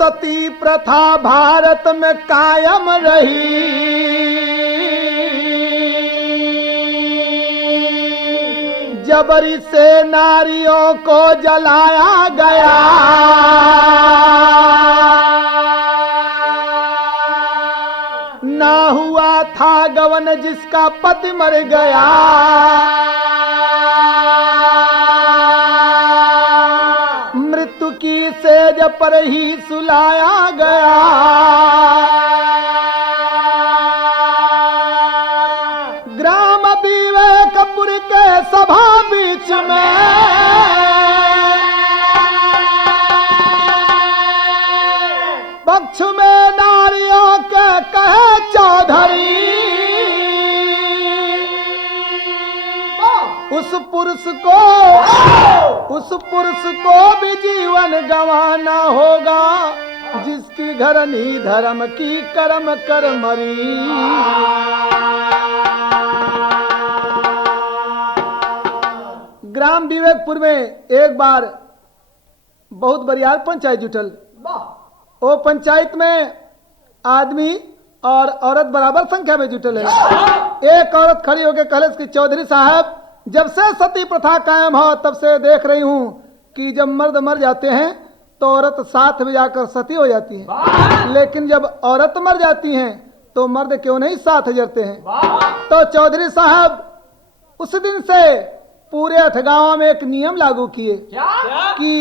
सती प्रथा भारत में कायम रही, जबरी से नारियों को जलाया गया। ना हुआ था गवन जिसका पति मर गया, मृत्यु की सेज पर ही सुलाया गया। ग्राम विवेकपुर के सभा बीच में पक्ष में नारियों के कहे चौधरी, उस पुरुष को भी जीवन गंवाना होगा, जिसकी घरनी धर्म की कर्म कर मरी। ग्राम विवेकपुर में एक बार बहुत बड़ियार पंचायत जुटल। वो पंचायत में आदमी और औरत बराबर संख्या में जुटल है। एक औरत खड़ी होकर कहले कि चौधरी साहब, जब से सती प्रथा कायम हो तब से देख रही हूँ कि जब मर्द मर जाते हैं तो औरत साथ में जाकर सती हो जाती है, लेकिन जब औरत मर जाती हैं तो मर्द क्यों नहीं साथ जरते हैं। तो चौधरी साहब उस दिन से पूरे अठगांव में एक नियम लागू किए कि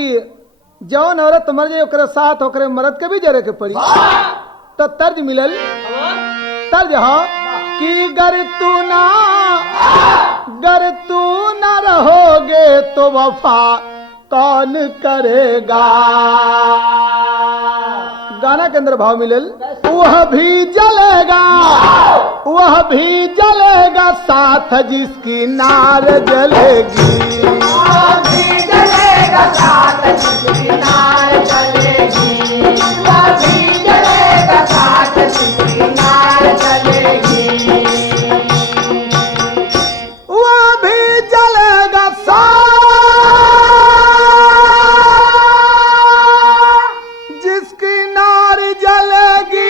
जौन औरत मर जाए ओकरे साथ ओकरे मर्द के भी जरे के पड़ी। तो तर्ज मिलल, तर्ज हो कि गर तू ना रहोगे तो वफा कौन करेगा। गाना के अंदर भाव मिलल, वह भी जलेगा साथ जिसकी नार जलेगी। वह भी जलेगा साथ जिसकी नार जलेगी। वह भी जलेगा साथ जिसकी नार जलेगी। वह भी जलेगा साथ जिसकी नार जलेगी।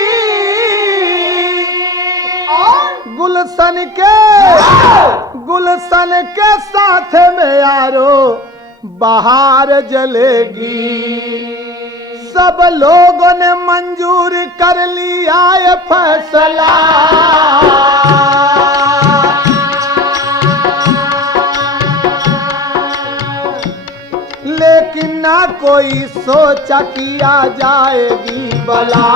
गुलशन के साथ में यारो बहार जलेगी। सब लोगों ने मंजूर कर लिया ये फैसला, लेकिन ना कोई सोचा किया जाएगी भला।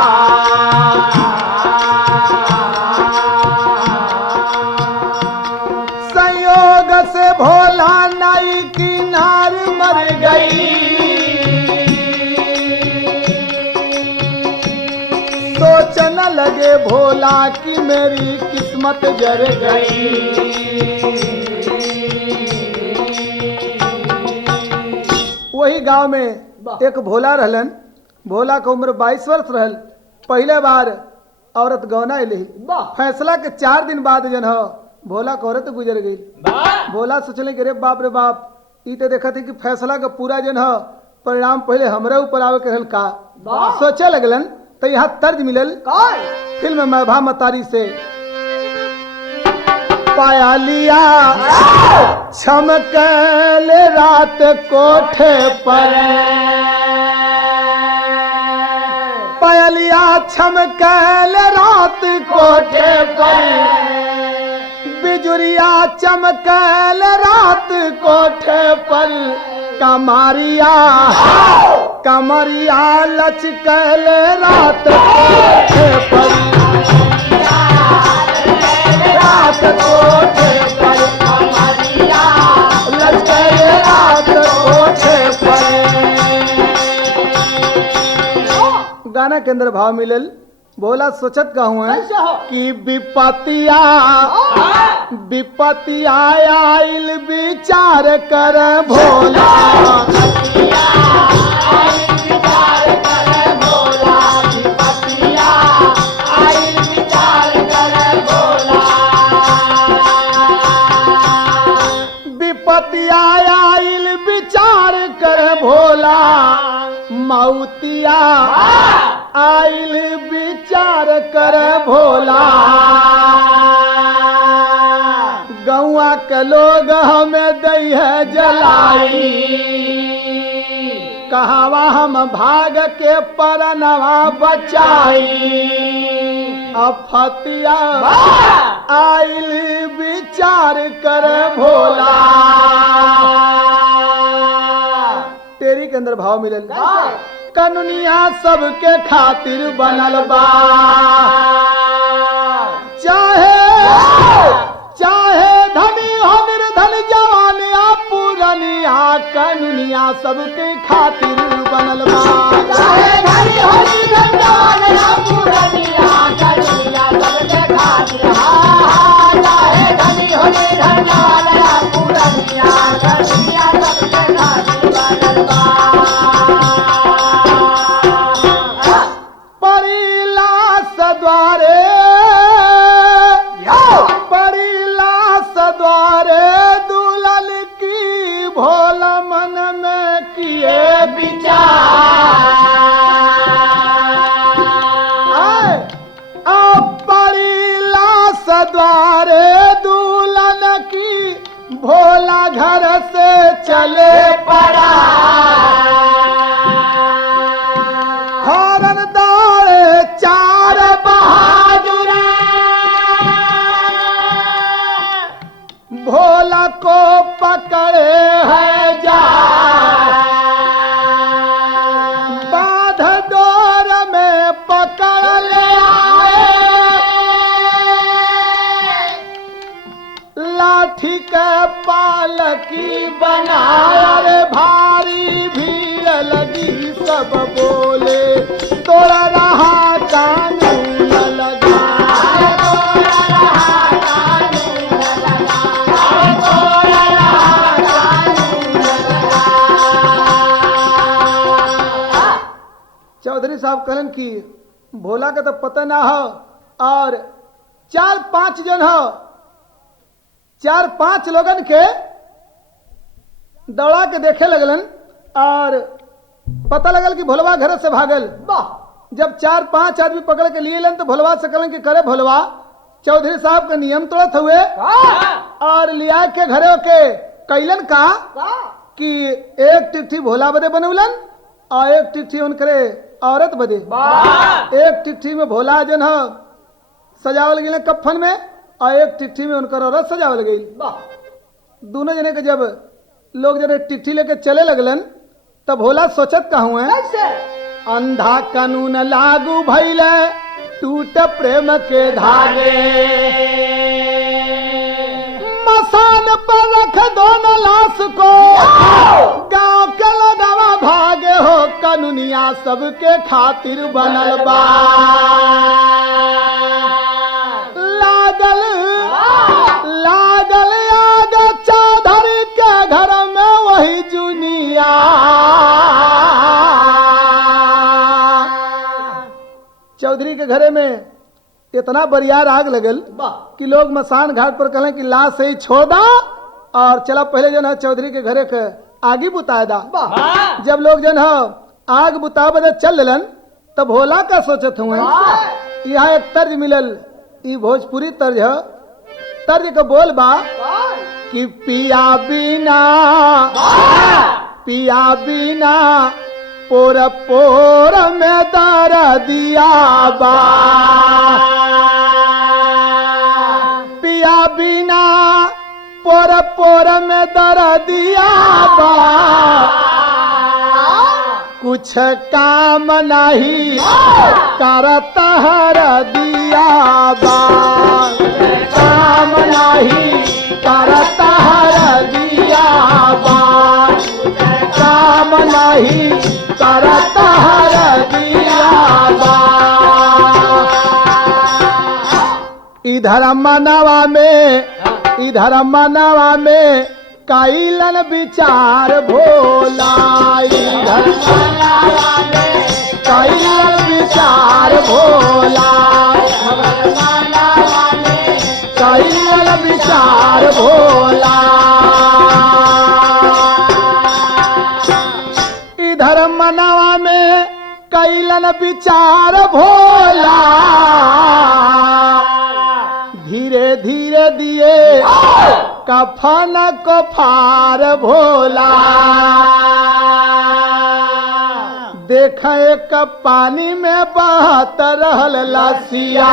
संयोग से भोला नाई की नार मर गई। सोचने लगे भोला कि मेरी किस्मत जर गई। वही गांव में एक भोला रहलन। भोला का उम्र 22 वर्ष रहल। पहले बार औरत गौना अली। फैसला के 4 दिन बाद जन हो भोला का औरत गुजर गई। भोला सोचले कि रे बाप ई तो देखा थी कि फैसला का पूरा जन हो परिणाम पहले हमरे ऊपर आवे के रहल का। सोचे लगलन तो यहाँ तर्ज मिलल फिल्म मैभा मतारी से। पाया लिया छमकल रात कोठे पर, पाया लिया छमकल रात कोठे पर। बिजुरिया चमकल रात कोठे पर। कमरिया लचकल रात कोठे पर। रात कोठे पर कमरिया लचकल रात कोठे पर। गाना के अंदर भाव मिलल। बोला सोचत का हुआ कि विपतिया आइल विचार कर भोला। विपतिया आइल विचार कर भोला। मौतिया आइल विचार कर भोला गौआ के लोग हमें दई है जलाई कहवा हम भाग के परनवा बचाई अफतिया आइल विचार कर भोला तेरी के अंदर भाव मिलल कानूनिया सबके खातिर बनल बा चाहे धनी हो निर्धन जवान या पुरनिया कानूनिया सबके खातिर बनल बा चाहे धनी हो निर्धन जवान या पुरनिया कानूनिया सबके खातिर चाहे धनी हो निर्धन जवान या पुरनिया कानूनिया सबके खातिर बनल बा परिलास द्वारे दुल्हन की भोला मन में किए परिलास द्वारे दुल्हन की भोला घर से चले पड़ा हरन दौड़े चार बहादुर भोला को पकड़े है जा बाध डोर में पकड़ ले आए लाठी के पालकी बनाया रे भारी भीड़ लगी सब बोले तोड़ा रहा कानून लगा तोड़ा रहा कानून लगा तोड़ा रहा कानून लगा चौधरी साहब कहलन कि भोला का तो पता ना हो और 4-5 जन हो 4-5 लोगन के दौड़ा के देखे लगलन और पता लगल कि भोलवा घर से भागल जब 4-5 आदमी पकड़ के लिए लन तो भोलवा से कहलन कि करे भोलवा चौधरी साहब का नियम तोड़त हुए और लिया के घरे के कैलन का कि एक चिट्ठी भोला बदे बनौलन और एक चिट्ठी उनकरे औरत बदे एक चिट्ठी में भोला जन हो सजावल गई कफन में और एक चिट्ठी में उनकर औरत सजावल गई दोनों जने के जब लोग जने चिट्ठी लेके चले लगलन तब भोला सोचत कहूँ अंधा कानून लागू भइले टूट प्रेम के धागे मसान पर रख दोनों लाश को गांव के लगवा भागे हो कानूनिया सबके खातिर बनल बा लागल आग चौधरी के घर में वही जुनिया चौधरी के घरे में इतना बरियार आग लगल कि लोग मसान घाट पर कहले कि लाश से ही छोड़ दा और चला पहले जन है चौधरी के घरे के आगे बुता दा जब लोग जन है आग बुता बदे चल दिलन तब भोला का सोचत हुए यहाँ एक तर्ज मिलल ई भोजपुरी तर्ज है तर्ज का बोल बा कि पिया बिना पोर पोर में दर दिया बा पिया बिना पोर पोर में दर दिया बा कुछ काम नहीं करता हर दिया बा काम नहीं करता हर दिया बा काम नहीं करता हर दिया बा इधर मनवा में कैलन विचार भोला इधर मनवा में कैलन विचार भोला कैलन विचार भोला इधर मनवा में कैलन विचार भोला धीरे धीरे दिए कफन को फार भोला देख एक पानी में बहत रहल लसिया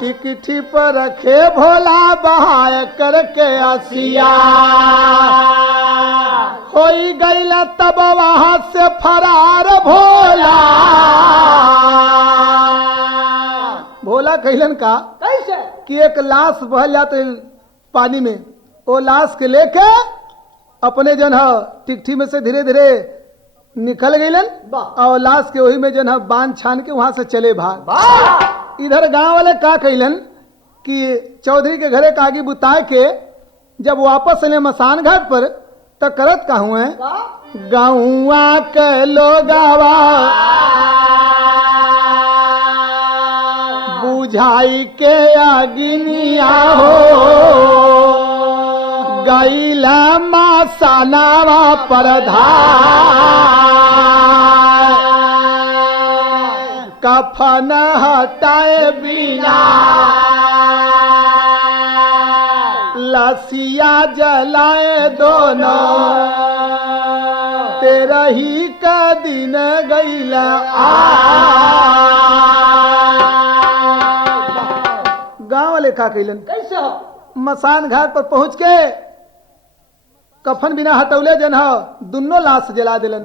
टिकठी पर रखे भोला बहाय करके असिया होई गईला तब वहां से फरार भोला भोला कहलन का कैसे कि एक लाश बहल जाते पानी में वो लाश के लेके अपने जन टिकठी में से धीरे धीरे निकल गईलन और लाश के वही में जन बांध छान के वहां से चले भाग। इधर गांव वाले का कहलन कि चौधरी के घरे कागी बुताए के जब वापस अले मसान घाट पर तो करत का हुए गाँवा के लोगावा बुझाई के अग्निया हो गईला मसानावा परधा कफन हटाए बिना लसिया जलाए दोनों तेरा ही का दिन गईला गांव वाले का कैलन कैसे हो मसान घाट पर पहुंच के कफन बिना हटौले जन दुनो लाश जला दिलन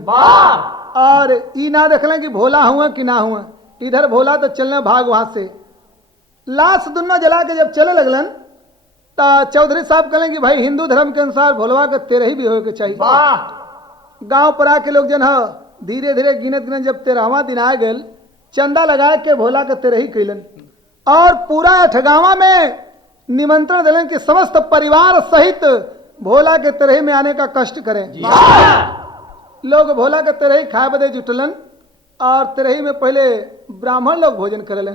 और ई ना देखलन कि भोला हुआ कि ना हुआ। इधर भोला तो चलने भाग वहां से लाश दुनो जला के जब चले लगलन तो चौधरी साहब कहलें कि भाई हिंदू धर्म के अनुसार भोलवा के 13 भी होए के चाहिए। गांव पर आके लोग जन धीरे धीरे गिनत गिनत जब 13वां दिन आ गए चंदा लगा के भोला के 13 कैलन और पूरा अठगावा में निमंत्रण दिलन कि समस्त परिवार सहित भोला के 13 में आने का कष्ट करें। लोग भोला के 13 खाए बदे जुटलन और 13 में पहले ब्राह्मण लोग भोजन करेलन।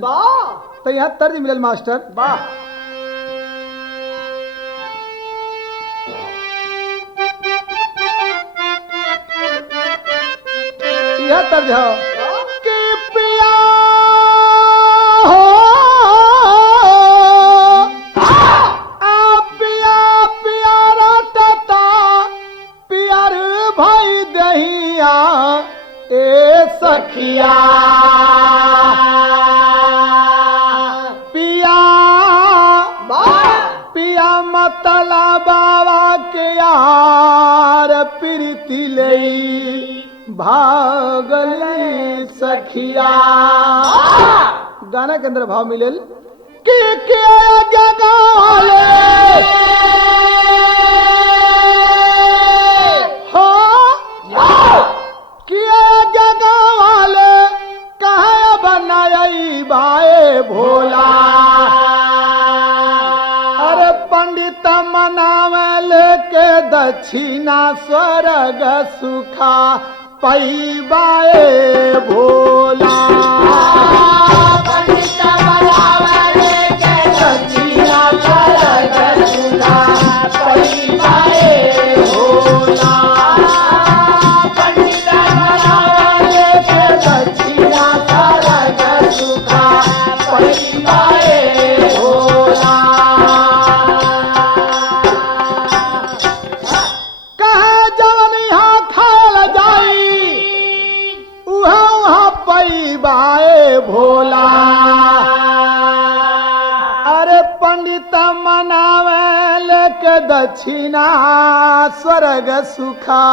तो यहाँ तर्ज मिलल मास्टर यह तर्ज है कि पिया हो पिया पियारा टटा पियर भाई दहिया ए सखिया पिया पिया मतला बाबा के यार प्रीति लई भागली सखिया। गाना के अंदर भाव मिलल कि जगाले हो किया जगाले कहे बनाई बाए भोला अरे पंडित मनावे लेके दक्षिणा स्वर्ग सुखा पैबाए भोला पंडित मनावे लेके दक्षिणा स्वर्ग सुखा पैबाए भोला पंडित मनावे लेके दक्षिणा स्वर्ग सुखा पैबाए भोला। कहे जवन यहाँ खाल जाई उहाँ पैबाए भोला अरे पंडित मनावे लेके दक्षिणा स्वर्ग सुखा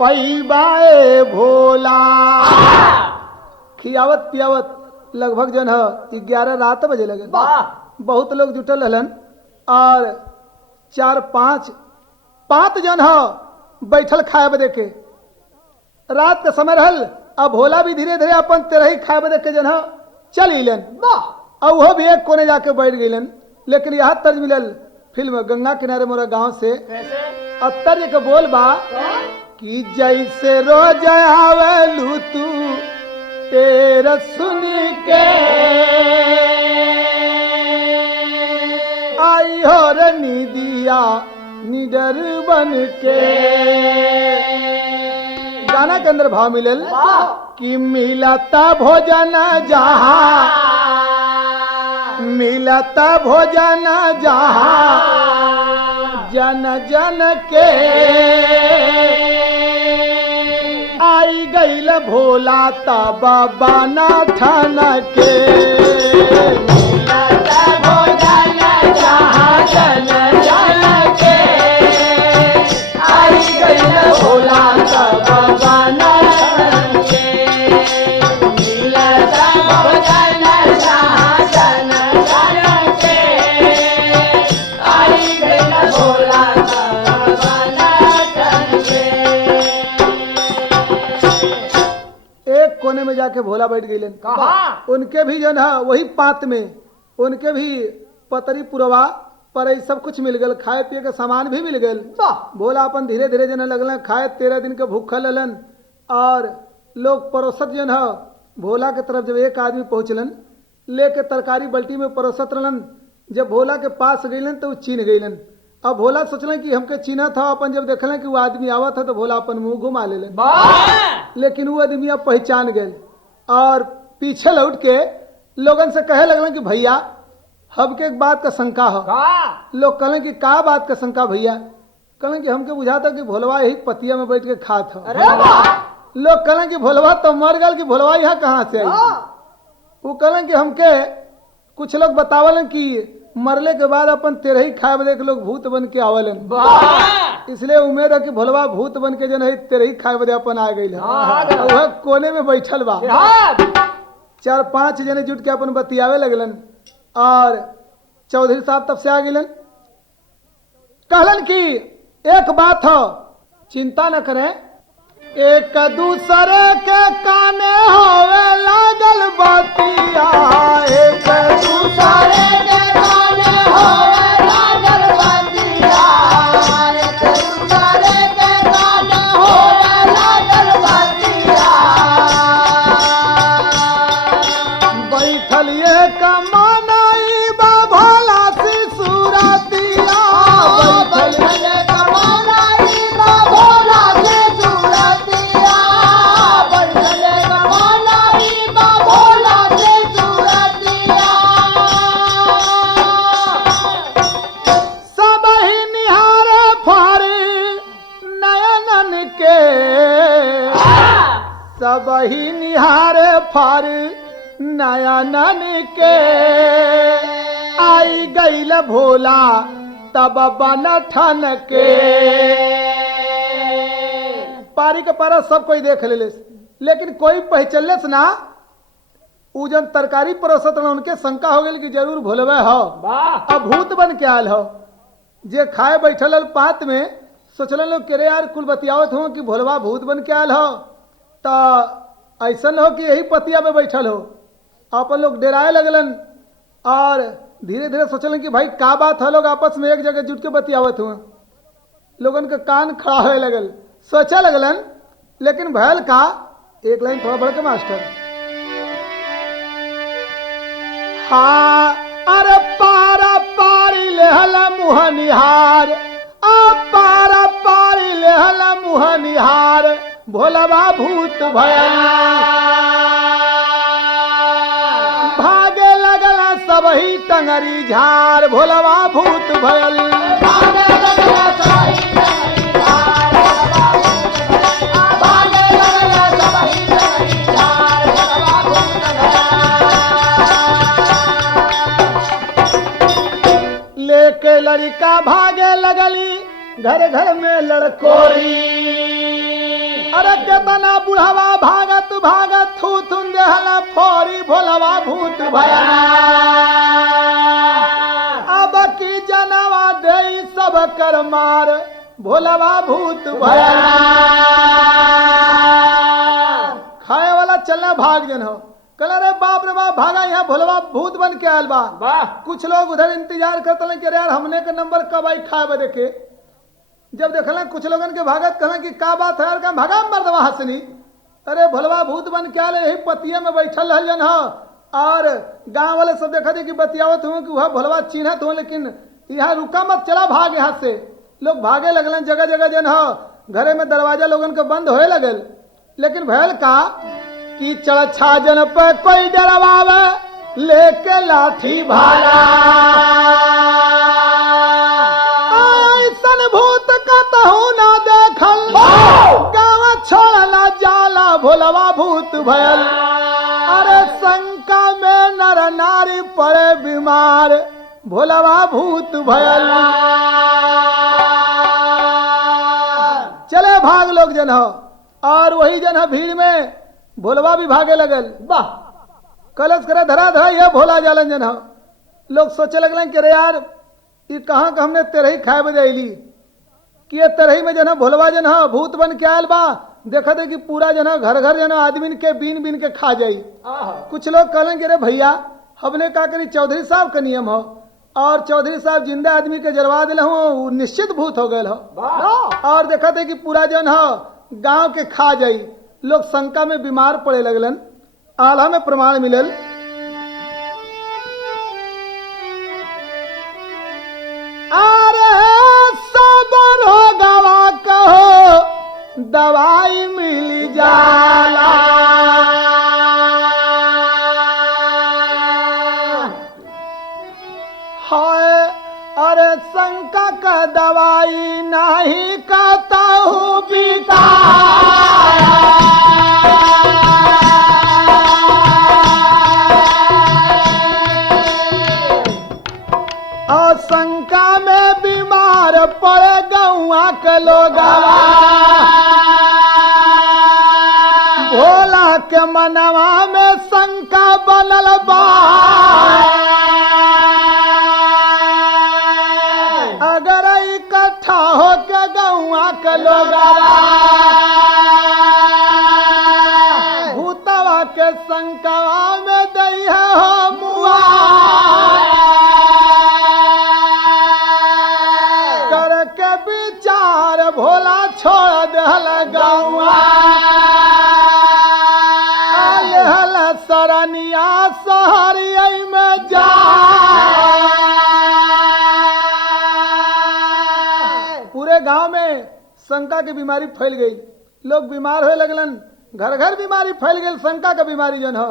पैबाए भोला। खियावत पियावत लगभग जन 11 रात बजे लगन बहुत लोग जुटल रहलन और 4-5 जन बैठल खाए बदे के रात का समय रहल। अब भोला भी धीरे धीरे अपन 13 खाए बदे के जन चल अलन और वो भी एक कोने जाके बैठ गईलन। लेकिन यह तर्ज मिलल फिल्म गंगा किनारे मोरा गांव से तर्ज के बोल बा कि जैसे रोज आवेलू तू तेरा सुन के आई हो रे निदिया निडर बन के। गाना के अंदर भाव मिलल कि मिलता भोजन जहाँ, मिलता भोजन जहाँ जन जन के। आई गईल भोला तब बाना ठन के। मिलता भोजन जहाँ जन जन के। आई गईल भोला तब बाना ठन के। मिलता भोजन जहाँ जन जन के। आई गईल भोला तब बाना ठन के। एक कोने में जाके भोला बैठ गईलन। कहाँ? उनके भी जो है वही पात में उनके भी पतरी पुरवा पर ई सब कुछ मिल गल, खाए पिए के सामान भी मिल गल। भोला अपन धीरे धीरे जन लगल खाए, 13 दिन के भूखल रहलन। और लोग परोसत जन है भोला के तरफ जब एक आदमी पहुँचलन लेके तरकारी बल्टी में परोसत रहलन। जब भोला के पास गईलन तो वो चीन गईलन। अब भोला सोचलन कि हमके चीना था, अपन जब देखलन कि वो आदमी आवत है तो भोला अपन मुंह घुमा लेलन। लेकिन वो आदमी अब पहचान गए और पीछे लौट के लोगन से कहे लगलन कि भैया हमके एक बात का शंका हो। लोग कहलन कि का बात का शंका भैया? कहलन कि हमके बुझाता कि भोलवा यही पतिया में बैठ के खात हो। लोग कहलन कि भोलवा तो मर गल, कि भोलवा यहाँ कहाँ से आई? वो कहलन कि हमके कुछ लोग बतावलन कि मरले के बाद अपन तेरे ही खाए बदे के लोग भूत बन के आवलन। इसलिए उम्मीद है कि भोलवा भूत बन के जो है तेरे ही खाए बदे अपन आ गई है। वह कोने में बैठल बा। 4-5 जने जुट के अपन बतियावे लगलन और चौधरी साहब तब से आ गईलन। कहलन कि एक बात हो, चिंता न करें, एक दूसरे के काने होवे लागल बतिया। एक दूसरे के काने होवे लागल बतिया। एक दूसरे के काने होवे लागल बतिया। बैठल एक मानाई बा भोला सी सूरतिया। बैठल एक मानाई बा भोला सी सूरतिया। बैठल एक मानाई बा भोला सी सूरतिया। सब ही निहारे फारी नयनन के। सब ही निहारे फारी नयनन के। आई गईल भोला तब बन ठन के। पारी के पारा सब कोई देख ले, लेकिन कोई पहचलस ना। उ जन तरकारी परोसत रहा उनके शंका हो गई कि जरूर भोलवे हो, अब भूत बन के आयल हो। जे खाए बैठल पात में सोचल लोग के रे यार कुल बतियावत हो कि भोलवा भूत बन के आयल हो, तो ऐसा हो कि यही पतिया में बैठल हो। अपन लोग डेराए लगलन और धीरे धीरे सोचलन कि भाई का बात है। लोग आपस में एक जगह जुट के बतियावत हुआ। लोगन के कान खड़ा होए लगल, सोचा लगलन, लेकिन भयल का एक लाइन थोड़ा बढ़ के मास्टर। हाँ अरे पारा पारी लेहल मुँह निहार। पारा पारी लेहल मुँह निहार। भोलवा भूत भयल। भागे लगला सब ही टंगरी झार। भोलवा भूत भयल। भागे लगला सब ही टंगरी झार। भागे लगला सब ही टंगरी झार। भोलवा भूत भयल। लेके लड़का भागे लगली घर घर में लड़कोरी। अरे केतना बुढ़ावा भागत भागत थू थुन देहला फोरी। भोलवा भूत भया। अब की जनवा दे सब कर मार। भोलवा भूत भया। खाए वाला चलना भाग जन हो। कल रे बाप रे बाप भागा, यहाँ भोलवा भूत बन के आयल बा। कुछ लोग उधर इंतजार करते कि यार हमने का नंबर कब आई खाए बदे के। जब देखल कुछ लोगन के भागत कहला कि का बात है यार, का भागा मर्दवा हसनी। अरे भोलवा भूत बन के आले, यही पतिया में बैठल रहल जन हो। और गांव वाले सब देखा थे कि बतियावत हूँ कि वह भोलवा चिन्हत हो, लेकिन यहाँ रुका मत, चला भाग यहाँ से। लोग भागे लगलन, जगह जगह जन हो घरे में दरवाजा लोगन के बंद होए लगल। लेकिन भयल का कि चढ़छा जन पे कोई डरवावे लेके लाठी भाला, ऐसन भूत का तहु ना देखल, गाँव छोड़ला जाला भोलवा भूत भयल। अरे शंका में नर नारी पड़े बीमार, भोलवा भूत भयल। चले भाग लोग जन हो, और वही जन भीड़ में भोलवा भी भागे लगल। वाह, कलश करे धरा धरा ये भोला जालन जन हो। लोग सोचे लगलन कि अरे यार ये कहाँ का हमने तेरही खाए बजाइली कि ये तेरही में जन भोलवा जन हो भूत बन के आयल बा। देखा थे कि पूरा जन घर घर जन आदमी के बीन बीन के खा जाई। कुछ लोग कहलन कि अरे भैया हमने का करी, चौधरी साहब का नियम हो, और चौधरी साहब जिंदा आदमी के जलवा दिल हो, निश्चित भूत हो गए हो। और देखा थे कि पूरा जन हो गांव के खा जाई। लोग शंका में बीमार पड़े लगलन। आल्हा में प्रमाण मिलल, अरे सबर हो गवा कहो दवाई मिल जाला, हाय अरे शंका का दवाई नहीं कहता हूँ पिता, और शंका में बीमार पड़े गौआ के लोग, भोला के मनवा में शंका बनल बा। अगर इकट्ठा हो के गौआ के लोग भूतवा के शंकवा में दैया हो मुआ, करके विचार भोला छोड़ दहल गौआ, आयल सरनिया सहरिया में जा। पूरे गांव में शंका की बीमारी फैल गई, लोग बीमार होए लगलन, घर घर बीमारी फैल गई, शंका का बीमारी जन हो।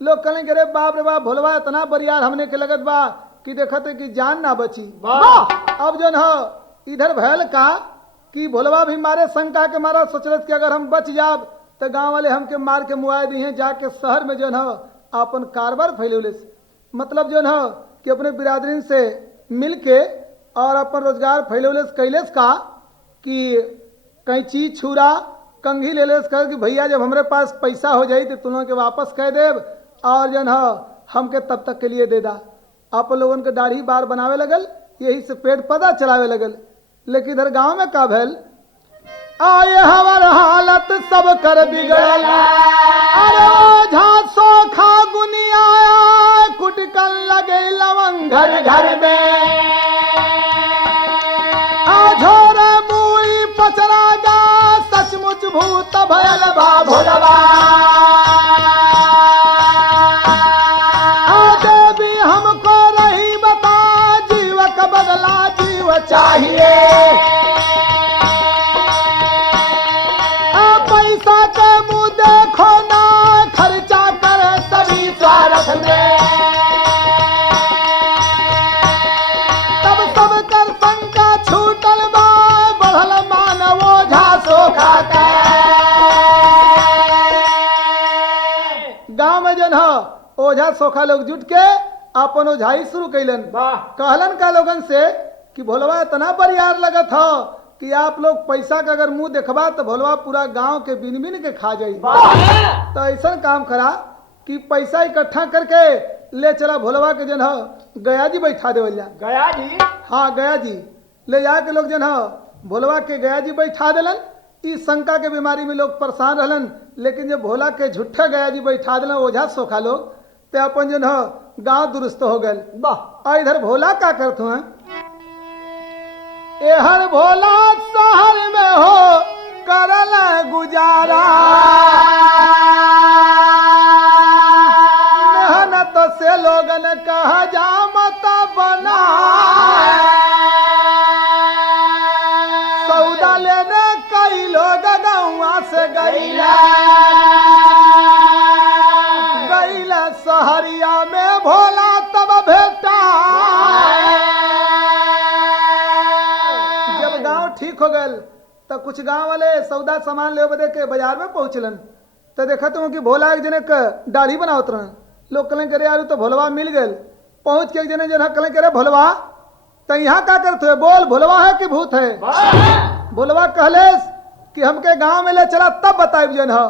लोग कहलें कि अरे बाप रे बाप भोलवा इतना बरियार हमने के लगत बा कि देखते कि जान ना बची। अब जन हो इधर भयल का कि भोलवा भी मारे शंका के मारा, सोचलत कि अगर हम बच जाब तो गांव वाले हमके मार के मुआए दी हैं, जाके शहर में जन हो अपन कारबार फैलौले, मतलब जन हो कि अपने बिरादरीन से मिल के और अपन रोजगार फैलौले कैलेस का कि कैंची छुरा कंघी ले लेस कर कि भैया जब हमारे पास पैसा हो जाई तो तुम लोगों के वापस कह देव, और जन हो हमके तब तक के लिए दे दा। आप लोगों के दाढ़ी बार बनावे लगल, यही से पेट पदा चलावे लगल। लेकिन इधर गांव में का भैल, आए हमार हालत सब कर बिगड़ल, अरे ओझा सोखा गुनिया कुटकल लगे लवंग घर घर में, आझोर मूली पचरा जा सचमुच भूत भयल बा भोलवा, देवी हमको रही बता जीव का बदला जीव चाहिए, पैसा के मुँह देखो ना खर्चा करे सभी स्वार्थ में, तब सब कर शंका छूटल बा बढ़ल मानव ओझा सोखा के। गांव में जन हो ओझा सोखा लोग जुट के अपन ओझाई शुरू कैलन। कहलन का लोगन से कि भोलवा इतना बरियार लगत हो कि आप लोग पैसा का अगर मुंह देखबा तो भोलवा पूरा गांव के बिन बिन के खा जाई। तो ऐसा काम करा कि पैसा इकट्ठा करके ले चला भोलवा के जन हो गया जी बैठा देवल जा। गया जी? हाँ गया जी ले जाके लोग जन हो भोलवा के गया जी बैठा दिलन। इस शंका के बीमारी में लोग परेशान रहलन, लेकिन जब भोला के झूठा गया जी बैठा दिलन ओझा सोखा लोग ते अपन जन हो गाँव दुरुस्त हो गए। और इधर भोला का करते हैं, हर भोला शहर में हो करल गुजारा, मेहनत से लोगन कहा जा मत बना, से गईला गईला सहरिया में भोला तब भेटा। जब गांव ठीक हो गल तो कुछ गांव वाले सौदा सामान ले बदे के बाजार में पहुंचलन तो देखा तुम कि भोला एक जने का दाढ़ी बनावत रहे। लोग कहले करे यार तो भोलवा मिल गए। पहुंच के एक जने जना कहले करे भोलवा तो यहाँ क्या करते बोल भोलवा है कि भूत है। भोलवा कहले कि हमके गांव में ले चला तब बताइब जन हो।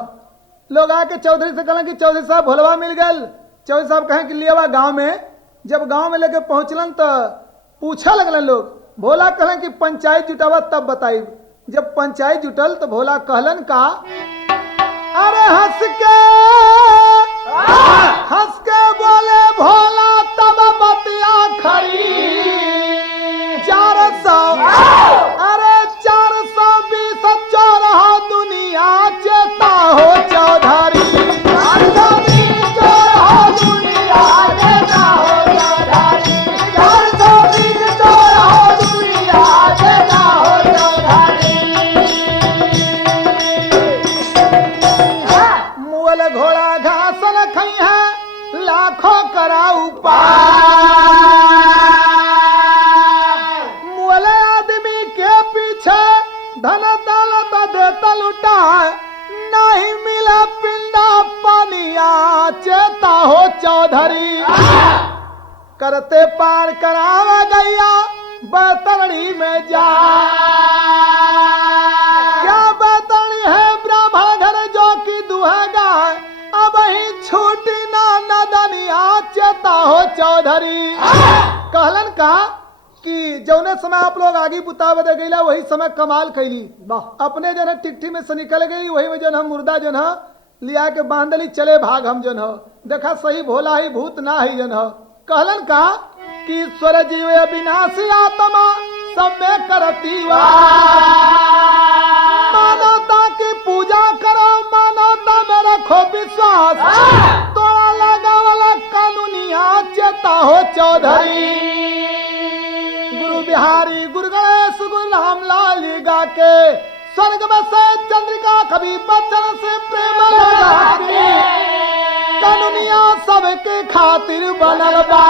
लोग आके चौधरी से कहले कि चौधरी साहब भोलवा मिल गए। चौधरी साहब कहें कि लिया गांव में। जब गांव में लेके पहुंचलन तो पूछा लगलन लोग। भोला कहलन कि पंचायत जुटावा तब बताइब। जब पंचायत जुटल तो भोला कहलन का अरे हंस के बोले भोला तब बतिया खड़ी 400 अरे 420 चौराहा दुनिया चेता हो चौधरी। 420 चौराहा दुनिया चेता हो चौधरी। 420 चौराहा दुनिया चेता हो चौधरी। मुअल घोड़ा घास न खई है लाखों कराऊ मुअल आदमी के पीछे धन दौलत देता लुटा नहीं मिला पिंडा पानिया चेता हो चौधरी। करते पार करावा गैया बैतरणी में जा। क्या बैतरणी है ब्रह्मा घर जो कि दुहेगा अब ही छूटी ना नदनिया चेता हो चौधरी। कहलन का कि जौने समय आप लोग आगे बुताव दे गईला वही समय कमाल कैली। अपने जन टिकठी में से निकल गई वही में जन हम मुर्दा जन लिया के बांधली चले भाग हम जन देखा सही भोला ही भूत ना ही जन कहलन का कि ईश्वर जीव विनाशी आत्मा सब में करती मानवता की पूजा करो मानवता में रखो विश्वास तोड़ा लगा वाला कानूनिया चेता हो चौधरी। गुरु बिहारी गुरु गणेश गुरु रामलाल गा के स्वर्ग में से चंद्रिका कभी बचन से प्रेम लगा के कानूनिया सबके खातिर बनल बा।